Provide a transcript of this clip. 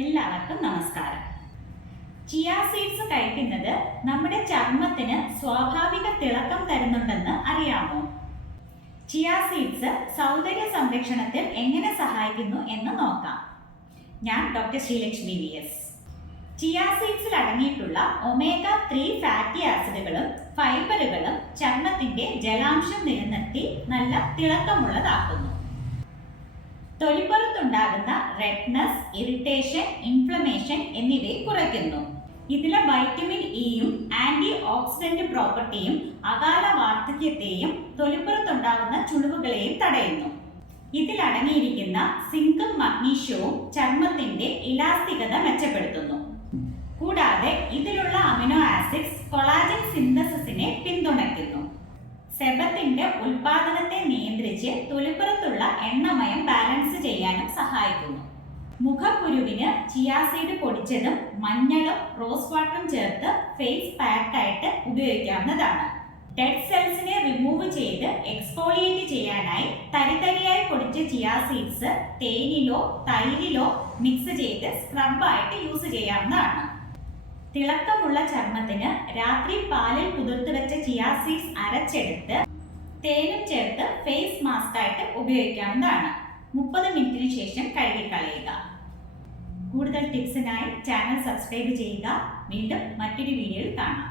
എല്ലാവർക്കും നമസ്കാരം. Chia seeds കഴിക്കുന്നത് നമ്മുടെ ചർമ്മത്തിന് സ്വാഭാവിക തിളക്കം തരുന്നുണ്ടെന്ന് അറിയാമോ? ചിയ സീഡ്സ് സൗന്ദര്യ സംരക്ഷണത്തിൽ എങ്ങനെ സഹായിക്കുന്നു എന്ന് നോക്കാം. ഞാൻ ഡോക്ടർ ശ്രീലക്ഷ്മി VS. ചിയ സീഡ്സിൽ അടങ്ങിയിട്ടുള്ള ഒമേഗ 3 ഫാറ്റി ആസിഡുകളും ഫൈബറുകളും ചർമ്മത്തിന്റെ ജലാംശം നിലനിർത്തി നല്ല തിളക്കമുള്ളതാക്കുന്നു. തൊലിപ്പുറത്തുണ്ടാകുന്ന റെഡ്നസ്, ഇറിറ്റേഷൻ, ഇൻഫ്ലമേഷൻ എന്നിവയെ കുറയ്ക്കുന്നു. ഇതിലെ വൈറ്റമിൻ ഇയും ആന്റി ഓക്സിഡന്റ് പ്രോപ്പർട്ടിയും അകാല വാർദ്ധക്യത്തെയും തൊലിപ്പുറത്തുണ്ടാകുന്ന ചുളിവുകളെയും തടയുന്നു. ഇതിൽ അടങ്ങിയിരിക്കുന്ന സിങ്കും മഗ്നീഷ്യവും ചർമ്മത്തിന്റെ ഇലാസ്തികത മെച്ചപ്പെടുത്തുന്നു. കൂടാതെ ഇതിലുള്ള അമിനോ ആസിഡ്സ് കൊളാജൻ സിന്തസിസിനെ പിന്തുണയ്ക്കുന്നു. സെബത്തിന്റെ ഉൽപാദനത്തെ നിയന്ത്രിച്ച് തൊലിപ്പുറത്തുള്ള എണ്ണമയം ബാലൻസ് ചെയ്യാനും സഹായിക്കുന്നു. മുഖക്കുരുവിന് ചിയ സീഡ് പൊടിച്ചതും മഞ്ഞളും റോസ് വാട്ടറും ചേർത്ത് ഫേസ് പാക്ക് ആയിട്ട് ഉപയോഗിക്കാവുന്നതാണ്. ഡെഡ് സെൽസിനെ റിമൂവ് ചെയ്ത് എക്സ്ഫോളിയേറ്റ് ചെയ്യാനായി തരിതരിയായി പൊടിച്ച ചിയ സീഡ്സ് തേനിലോ തൈരിലോ മിക്സ് ചെയ്ത് സ്ക്രബായിട്ട് യൂസ് ചെയ്യാവുന്നതാണ്. തിളക്കമുള്ള ചർമ്മത്തിന് രാത്രി പാലിൽ കുതിർത്ത് വെച്ച ചിയ സീഡ്സ് അരച്ചെടുത്ത് തേനും ചേർത്ത് ഫേസ് മാസ്ക് ആയിട്ട് ഉപയോഗിക്കാവുന്നതാണ്. 30 മിനിറ്റിന് ശേഷം കഴുകിക്കളയുക. കൂടുതൽ ടിപ്സിനായി ചാനൽ സബ്സ്ക്രൈബ് ചെയ്യുക. വീണ്ടും മറ്റൊരു വീഡിയോയിൽ കാണാം.